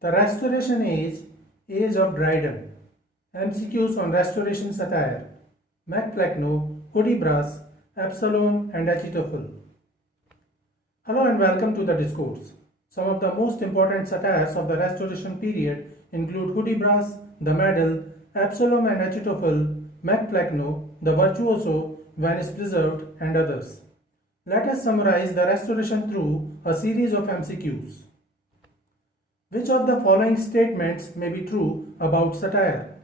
The Restoration Age, Age of Dryden, MCQs on Restoration Satire, Flecknoe, Hudibras, Absalom and Achitophel. Hello and welcome to the discourse. Some of the most important satires of the Restoration period include Hudibras, the Medal, Absalom and Achitophel, Flecknoe, the Virtuoso, Venice Preserved and others. Let us summarize the Restoration through a series of MCQs. Which of the following statements may be true about satire?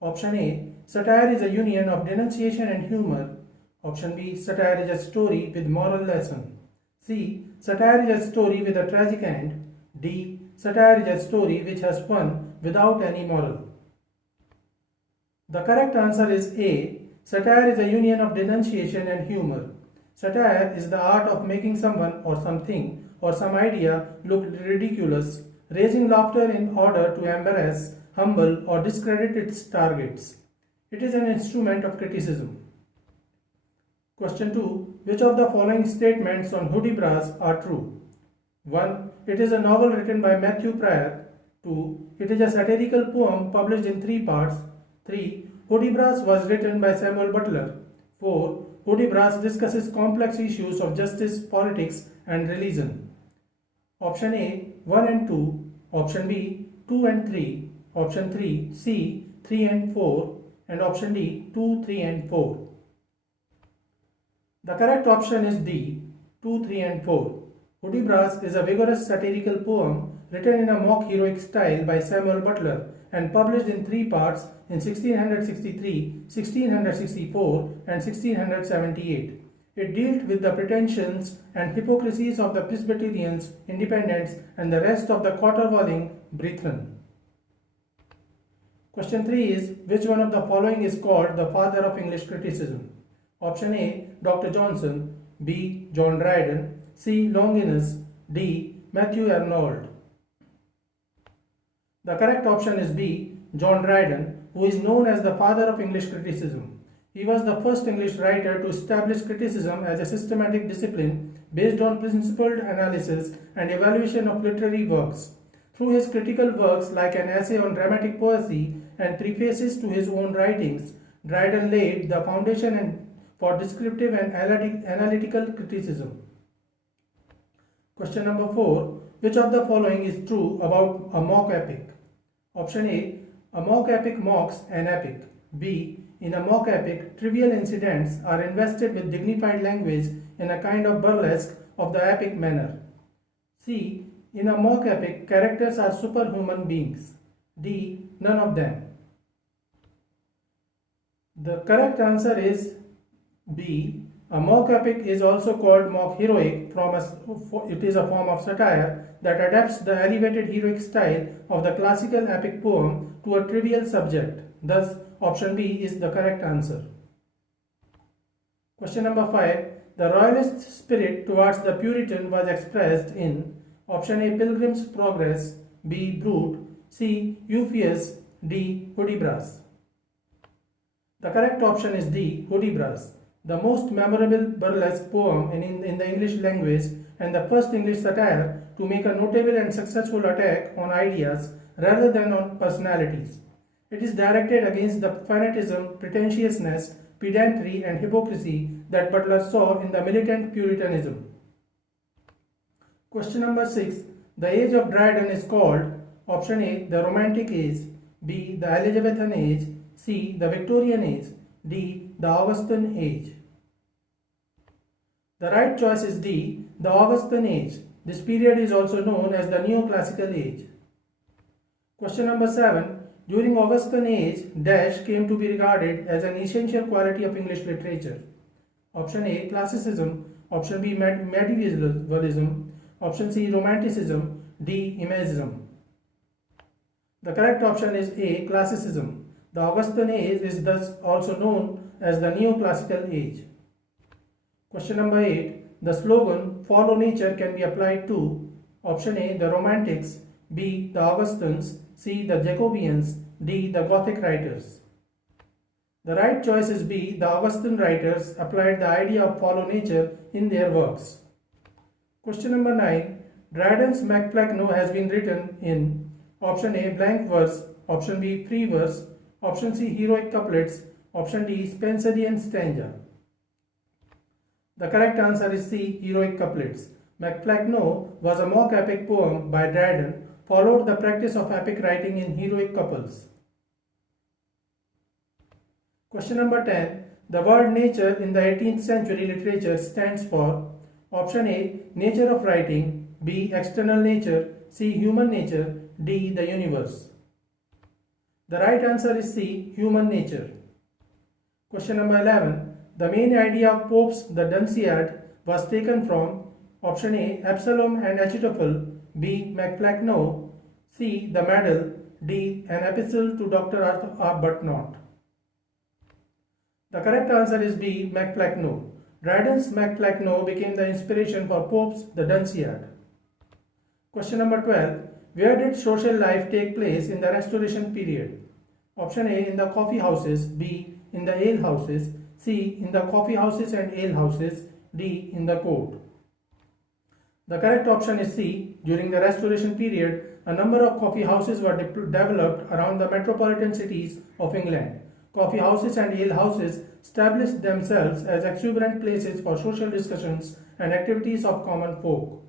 Option A. Satire is a union of denunciation and humor. Option B. Satire is a story with moral lesson. C. Satire is a story with a tragic end. D. Satire is a story which has fun without any moral. The correct answer is A. Satire is a union of denunciation and humor. Satire is the art of making someone or something or some idea look ridiculous, raising laughter in order to embarrass, humble or discredit its targets. It is an instrument of criticism. Question 2. Which of the following statements on Hudibras are true? 1. It is a novel written by Matthew Prior. 2. It is a satirical poem published in 3 parts. 3. Hudibras was written by Samuel Butler. 4. Hudibras discusses complex issues of justice, politics and religion. Option A, 1 and 2. Option B, 2 and 3. Option 3, C, 3 and 4. And option D, 2, 3 and 4. The correct option is D, 2, 3 and 4. Hudibras is a vigorous satirical poem written in a mock heroic style by Samuel Butler and published in 3 parts in 1663, 1664 and 1678. It dealt with the pretensions and hypocrisies of the Presbyterians, Independents and the rest of the quarter-walling brethren. Question 3 is, which one of the following is called the father of English criticism? Option A, Dr. Johnson. B, John Dryden. C, Longinus. D, Matthew Arnold. The correct option is B, John Dryden, who is known as the father of English criticism. He was the first English writer to establish criticism as a systematic discipline based on principled analysis and evaluation of literary works. Through his critical works like an essay on dramatic poesy and prefaces to his own writings, Dryden laid the foundation for descriptive and analytical criticism. Question number 4. Which of the following is true about a mock epic? Option A mock epic mocks an epic. B. In a mock epic, trivial incidents are invested with dignified language in a kind of burlesque of the epic manner. C. In a mock epic, characters are superhuman beings. D. None of them. The correct answer is B. A mock epic is also called mock heroic. It is a form of satire that adapts the elevated heroic style of the classical epic poem to a trivial subject. Thus, option B is the correct answer. Question number 5. The royalist spirit towards the Puritan was expressed in option A, Pilgrim's Progress. B, Brute. C, Euphues. D, Hudibras. The correct option is D, Hudibras. The most memorable burlesque poem in the English language and the first English satire to make a notable and successful attack on ideas rather than on personalities. It is directed against the fanatism, pretentiousness, pedantry and hypocrisy that Butler saw in the militant Puritanism. Question number 6. The age of Dryden is called option A, the Romantic Age. B, the Elizabethan Age. C, the Victorian Age. D, the Augustan Age. The right choice is D, the Augustan Age. This period is also known as the Neoclassical Age. Question number 7. During Augustan Age, dash came to be regarded as an essential quality of English literature. Option A, Classicism. Option B, Medievalism. Option C, Romanticism. D, Imagism. The correct option is A, Classicism. The Augustan Age is thus also known as the Neoclassical Age. Question number 8. The slogan, follow nature, can be applied to option A, the Romantics. B, the Augustans. C, the Jacobeans. D, the Gothic writers. The right choice is B, the Augustan writers applied the idea of follow nature in their works. Question number 9. Dryden's Flecknoe has been written in Option A, blank verse. Option B, free verse. Option C, heroic couplets. Option D, Spenserian stanza. The correct answer is C, heroic couplets. Flecknoe was a mock epic poem by Dryden, followed the practice of epic writing in heroic couples. Question number 10. The word nature in the 18th century literature stands for option A, nature of writing, B, external nature, C, human nature, D, the universe. The right answer is C, human nature. Question number 11. The main idea of Pope's The Dunciad was taken from option A, Absalom and Achitophel, B, Flecknoe, C, the medal, D, an epistle to Dr. Arbuthnot. The correct answer is B, Flecknoe. Dryden's Flecknoe became the inspiration for Pope's The Dunciad. Question number 12. Where did social life take place in the Restoration period? Option A, in the coffee houses, B, in the ale houses, C, in the coffee houses and ale houses, D, in the court. The correct option is C. During the Restoration period, a number of coffee houses were developed around the metropolitan cities of England. Coffee houses and ale houses established themselves as exuberant places for social discussions and activities of common folk.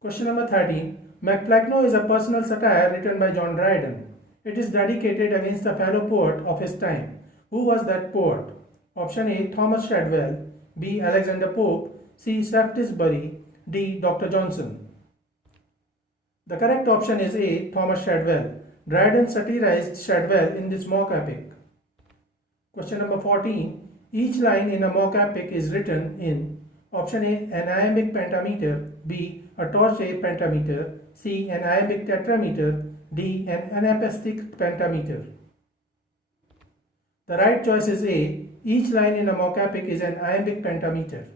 Question number 13. Flecknoe is a personal satire written by John Dryden. It is dedicated against a fellow poet of his time. Who was that poet? Option A, Thomas Shadwell, B, Alexander Pope, C, Shaftesbury, D, Dr. Johnson. The correct option is A, Thomas Shadwell. Dryden satirized Shadwell in this mock epic. Question number 14. Each line in a mock epic is written in option A, an iambic pentameter, B, a torche pentameter, C, an iambic tetrameter, D, an anapestic pentameter. The right choice is A. Each line in a mock epic is an iambic pentameter.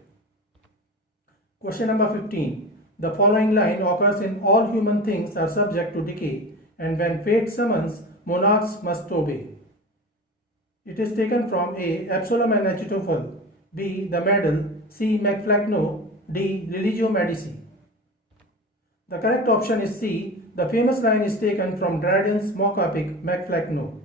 Question number 15. The following line occurs in All human things are subject to decay, and when fate summons, monarchs must obey. It is taken from A. Absalom and Achitophel, B. The Medal, C. Flecknoe, D. Religio Medici. The correct option is C. The famous line is taken from Dryden's mock epic Flecknoe.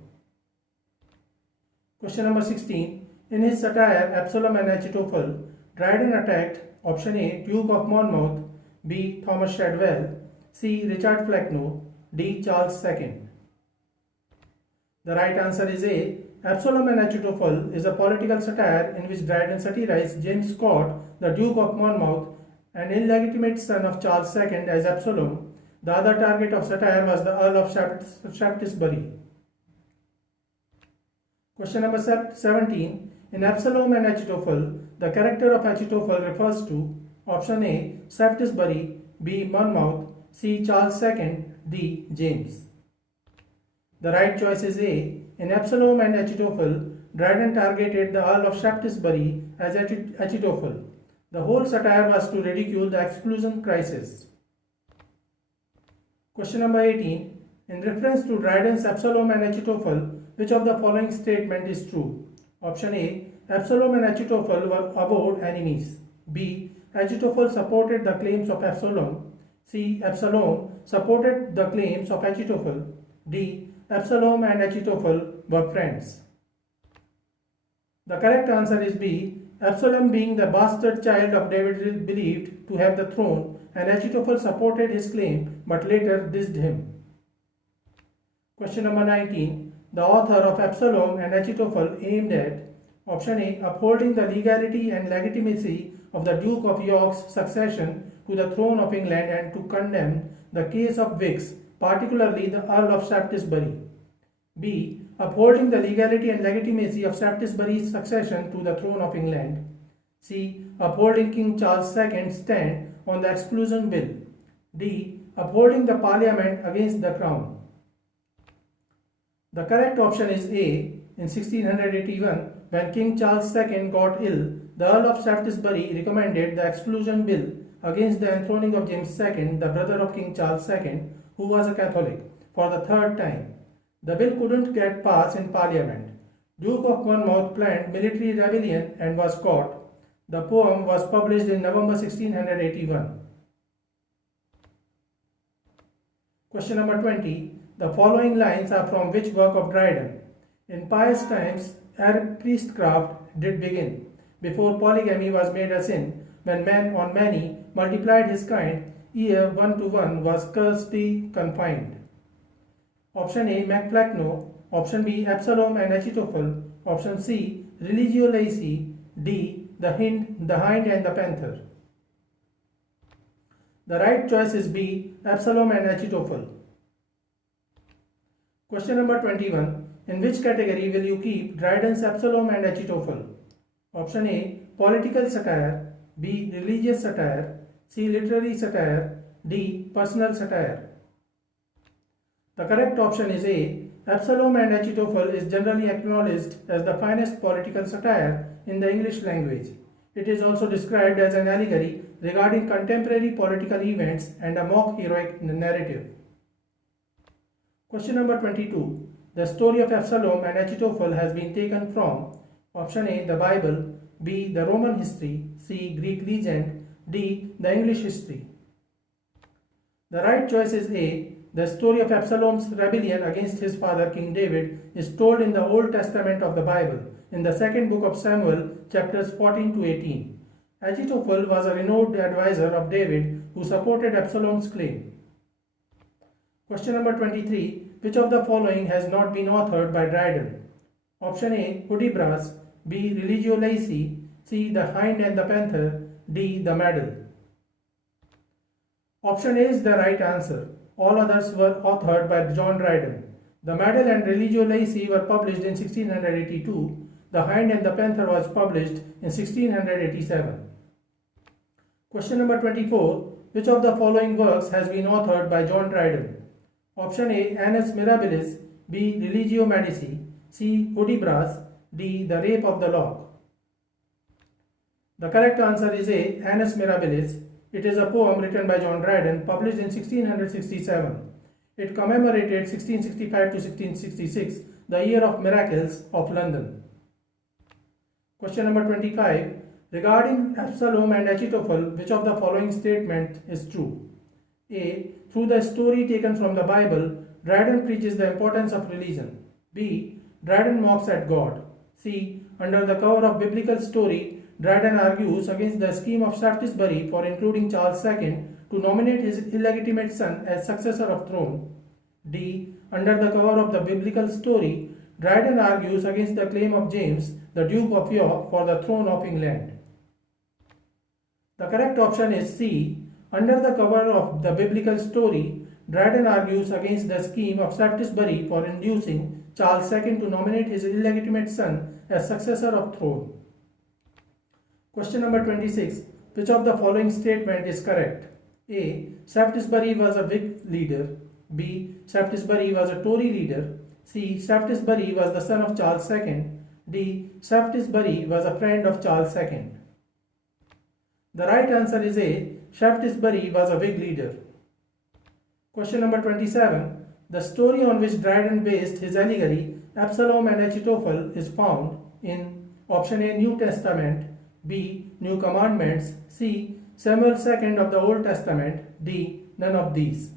Question number 16. In his satire Absalom and Achitophel, Dryden attacked option A, Duke of Monmouth, B, Thomas Shadwell, C, Richard Flecknoe, D, Charles II. The right answer is A. Absalom and Achitophel is a political satire in which Dryden satirized James Scott, the Duke of Monmouth, an illegitimate son of Charles II, as Absalom. The other target of satire was the Earl of Shaftesbury. Question number 17. In Absalom and Achitophel, the character of Achitophel refers to option A, Shaftesbury, B, Monmouth, C, Charles II, D, James. The right choice is A. In Absalom and Achitophel, Dryden targeted the Earl of Shaftesbury as Achitophel. The whole satire was to ridicule the exclusion crisis. Question number 18. In reference to Dryden's Absalom and Achitophel, which of the following statement is true? Option A. Absalom and Achitophel were avowed enemies. B. Achitophel supported the claims of Absalom. C. Absalom supported the claims of Achitophel. D. Absalom and Achitophel were friends. The correct answer is B. Absalom, being the bastard child of David, is believed to have the throne, and Achitophel supported his claim but later dissed him. Question number 19. The author of Absalom and Achitophel aimed at option A, upholding the legality and legitimacy of the Duke of York's succession to the throne of England and to condemn the case of Whigs, particularly the Earl of Shaftesbury. B. Upholding the legality and legitimacy of Shaftesbury's succession to the throne of England. C. Upholding King Charles II's stand on the Exclusion Bill. D. Upholding the Parliament against the Crown. The correct option is A. In 1681, when King Charles II got ill, the Earl of Shaftesbury recommended the Exclusion Bill against the enthroning of James II, the brother of King Charles II, who was a Catholic, for the third time. The bill couldn't get passed in Parliament. Duke of Monmouth planned military rebellion and was caught. The poem was published in November 1681. Question number 20. The following lines are from which work of Dryden? In pious times, priestcraft did begin. Before polygamy was made a sin, when man on many multiplied his kind, ere one to one was cursed confined. Option A. Flecknoe. Option B. Absalom and Achitophel. Option C. Religio Laici. D. The Hind and the Panther. The right choice is B. Absalom and Achitophel. Question number 21. In which category will you keep Dryden's Absalom and Achitophel? Option A. Political satire. B. Religious satire. C. Literary satire. D. Personal satire. The correct option is A. Absalom and Achitophel is generally acknowledged as the finest political satire in the English language. It is also described as an allegory regarding contemporary political events and a mock heroic narrative. Question number 22. The story of Absalom and Achitophel has been taken from option A. The Bible, B. The Roman history, C. Greek legend, D. The English history. The right choice is A. The story of Absalom's rebellion against his father King David is told in the Old Testament of the Bible, in the second book of Samuel, chapters 14 to 18. Achitophel was a renowned advisor of David who supported Absalom's claim. Question number 23. Which of the following has not been authored by Dryden? Option A. Hudibras, B. Religio Laici, C. The Hind and the Panther, D. The Medal. Option A is the right answer. All others were authored by John Dryden. The Medal and Religio Laici were published in 1682. The Hind and the Panther was published in 1687. Question number 24. Which of the following works has been authored by John Dryden? Option A. Annus Mirabilis, B. Religio Medici, C. Hudibras, D. The Rape of the Lock. The correct answer is A. Annus Mirabilis. It is a poem written by John Dryden, published in 1667. It commemorated 1665 to 1666, the year of miracles of London. Question number 25. Regarding Absalom and Achitophel, which of the following statement is true? A. Through the story taken from the Bible, Dryden preaches the importance of religion. B. Dryden mocks at God. C. Under the cover of biblical story, Dryden argues against the scheme of Shaftesbury for including Charles II to nominate his illegitimate son as successor of throne. D. Under the cover of the biblical story, Dryden argues against the claim of James, the Duke of York, for the throne of England. The correct option is C. Under the cover of the biblical story, Dryden argues against the scheme of Shaftesbury for inducing Charles II to nominate his illegitimate son as successor of throne. Question number 26. Which of the following statement is correct? A. Shaftesbury was a Whig leader. B. Shaftesbury was a Tory leader. C. Shaftesbury was the son of Charles II. D. Shaftesbury was a friend of Charles II. The right answer is A. Shaftesbury was a Whig leader. Question number 27. The story on which Dryden based his allegory, Absalom and Achitophel, is found in option A. New Testament, B. New Commandments, C. Samuel II of the Old Testament, D. None of these.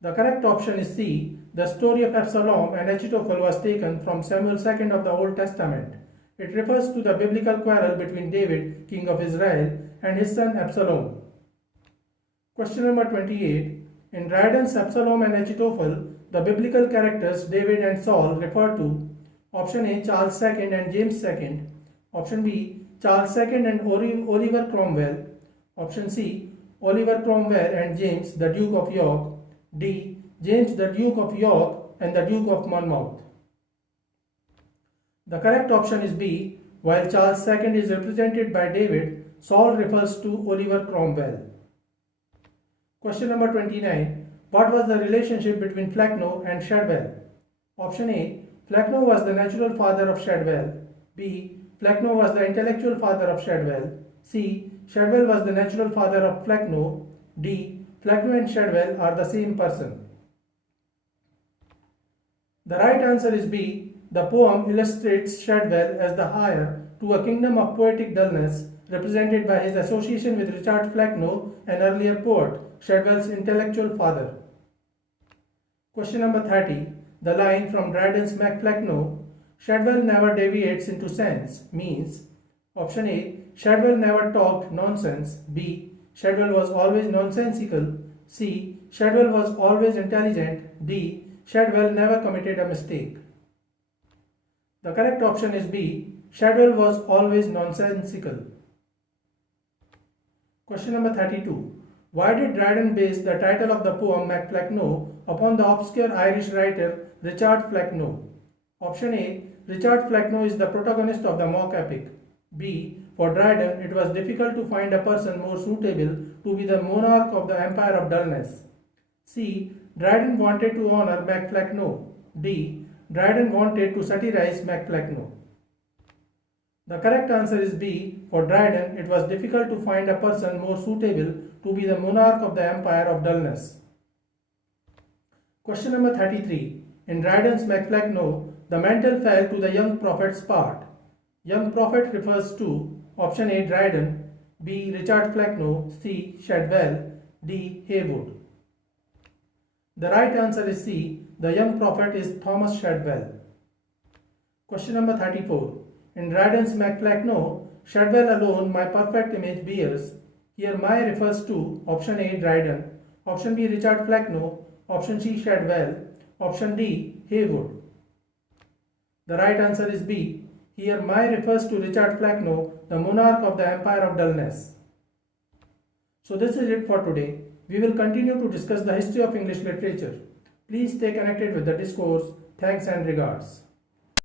The correct option is C. The story of Absalom and Achitophel was taken from Samuel II of the Old Testament. It refers to the biblical quarrel between David, king of Israel, and his son Absalom. Question number 28. In Dryden's Absalom and Achitophel, the biblical characters David and Saul refer to option A. Charles II and James II, option B. Charles II and Oliver Cromwell, option C. Oliver Cromwell and James the Duke of York, D. James the Duke of York and the Duke of Monmouth. The correct option is B. While Charles II is represented by David, Saul refers to Oliver Cromwell. Question number 29. What was the relationship between Flecknoe and Shadwell? Option A. Flecknoe was the natural father of Shadwell. B. Flecknoe was the intellectual father of Shadwell. C. Shadwell was the natural father of Flecknoe. D. Flecknoe and Shadwell are the same person. The right answer is B. The poem illustrates Shadwell as the heir to a kingdom of poetic dullness, represented by his association with Richard Flecknoe, an earlier poet, Shadwell's intellectual father. Question number 30. The line from Dryden's Flecknoe, Shadwell never deviates into sense, means option A. Shadwell never talked nonsense. B. Shadwell was always nonsensical. C. Shadwell was always intelligent. D. Shadwell never committed a mistake. The correct option is B. Shadwell was always nonsensical. Question number 32. Why did Dryden base the title of the poem Flecknoe upon the obscure Irish writer Richard Flecknoe? Option A. Richard Flecknoe is the protagonist of the mock epic. B. For Dryden, it was difficult to find a person more suitable to be the monarch of the empire of dullness. C. Dryden wanted to honor Flecknoe. D. Dryden wanted to satirize Flecknoe. The correct answer is B. For Dryden, it was difficult to find a person more suitable to be the monarch of the empire of dullness. Question number 33. In Dryden's Flecknoe, the mantle fell to the young prophet's part. Young prophet refers to option A. Dryden, B. Richard Flecknoe, C. Shadwell, D. Heywood. The right answer is C. The young prophet is Thomas Shadwell. Question number 34. In Dryden's Flecknoe, Shadwell alone my perfect image bears. Here my refers to option A. Dryden, option B. Richard Flecknoe, option C. Shadwell, option D. Heywood. The right answer is B. Here my refers to Richard Flecknoe, the monarch of the empire of dullness. So this is it for today. We will continue to discuss the history of English literature. Please stay connected with the discourse. Thanks and regards.